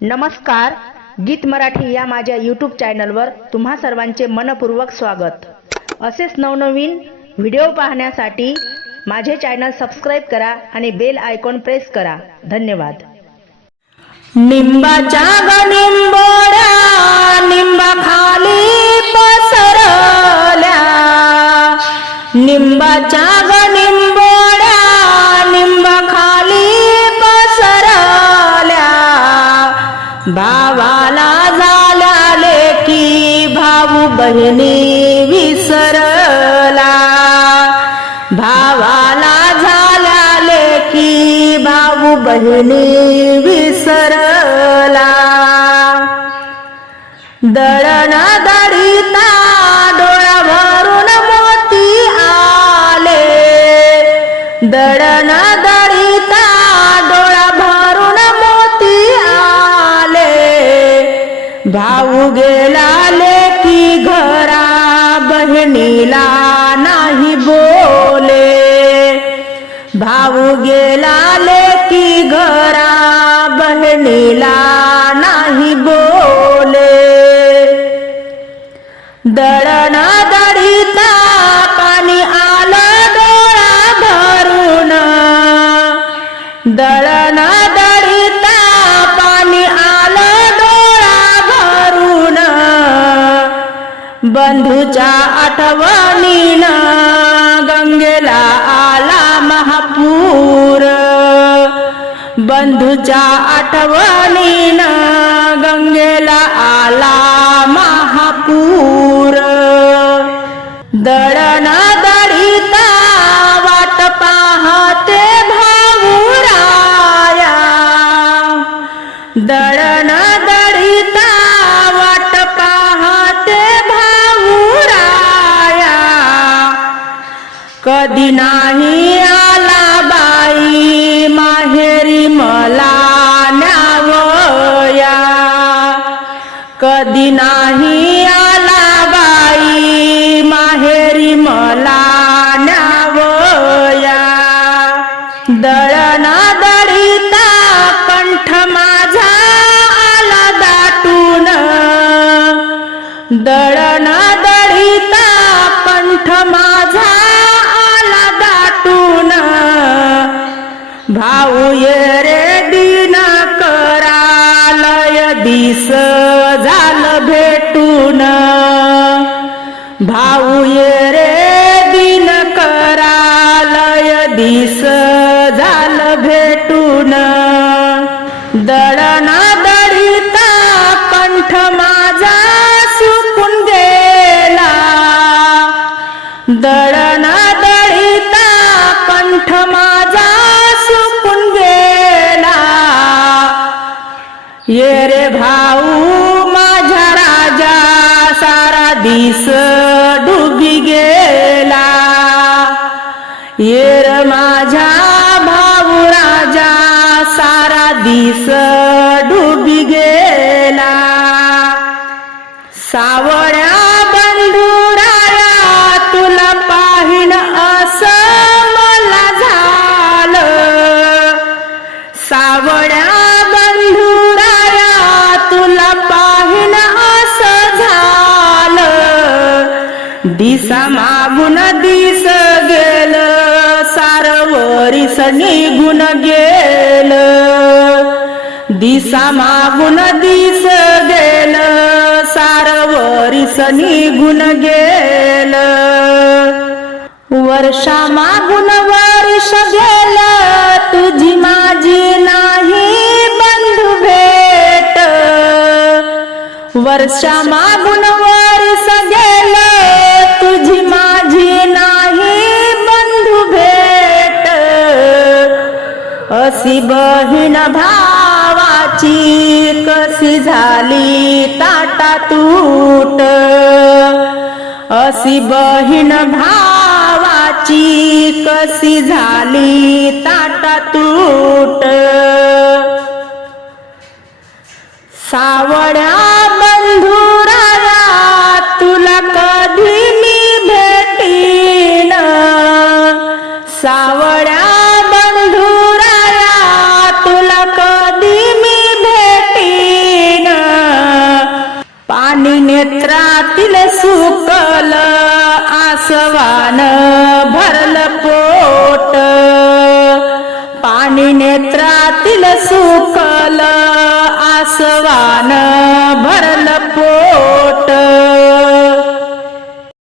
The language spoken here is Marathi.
नमस्कार गीत मराठी या माझ्या यूट्यूब चॅनलवर तुम्हा सर्वांचे मनपूर्वक स्वागत. असेच नवनवीन व्हिडिओ पाहण्यासाठी माझे चॅनल सबस्क्राईब करा आणि बेल आयकॉन प्रेस करा. धन्यवाद. निंबाच्या निंबोड्या निंबा खाली पसरल्या. निंबाच्या भावाला झाल्या लेकी भाऊ बहिणी विसरला. भावाला झाल्या की भाऊ बहिणी विसरला. गेला लेकी घरा बहिणीला नाही बोले. भाऊ गेला लेकी घरा बहिणीला नाही बोले. दळण दळीता बंधूच्या आठवणीनं गंगेला आला महापूर. बंधूच्या आठवणीनं गंगेला आला महापूर. दळण दळीता वाट पाहते भाऊराया. दळण दळीता कधी नाही आला बाई माहेरी मला न्यावया. कधी नाही आला बाई माहेरी मला न्यावया. दळणा दळीता कंठ माझा आला दाटून. दळ भाऊ ये रे दिन करालय दिस झालं भेटून. भाऊ ये रे दिन करालय दिस झालं भेट ये रे भाऊ माझा राजा सारा दिस डुबी गेला. ये रे माझा भाऊ राजा सारा दिस दिसा मागून दिस गेलं सारवरीस निघून गेलं. दिसा मागुन दिस गेलं सारवरीस निघून गेलं. वर्षा मागून वर्ष गेलं तुझी माझी नाही बंधू भेट. वर्षा मागून अशी बहीण भावाची कशी झाली ताटा तूट? अशी बहीण भावाची कशी झाली ताटा तूट? नेत्रातील सुकल आसवान भरल पोट. पाणी नेत्रातील सुकल आसवान भरल पोट.